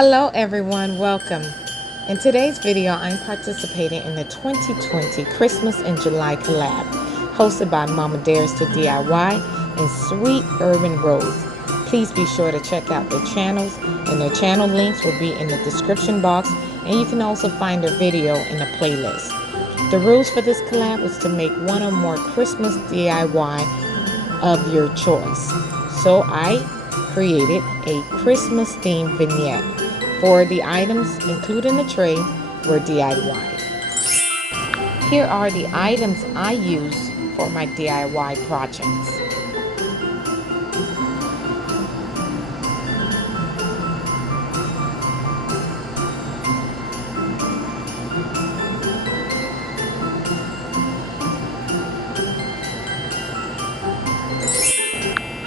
Hello everyone, welcome. In today's video, I'm participating in the 2020 Christmas in July Collab, hosted by Mama Dares to DIY and Sweet Urban Rose. Please be sure to check out their channels, and their channel links will be in the description box, and you can also find their video in the playlist. The rules for this collab is to make one or more Christmas DIY of your choice. So I created a Christmas themed vignette. For the items included in the tray were DIY. Here are the items I use for my DIY projects.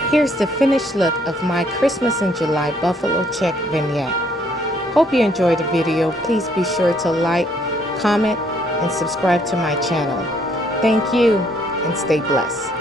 Here's the finished look of my Christmas in July buffalo check vignette. Hope you enjoyed the video. Please be sure to like, comment, and subscribe to my channel. Thank you and stay blessed.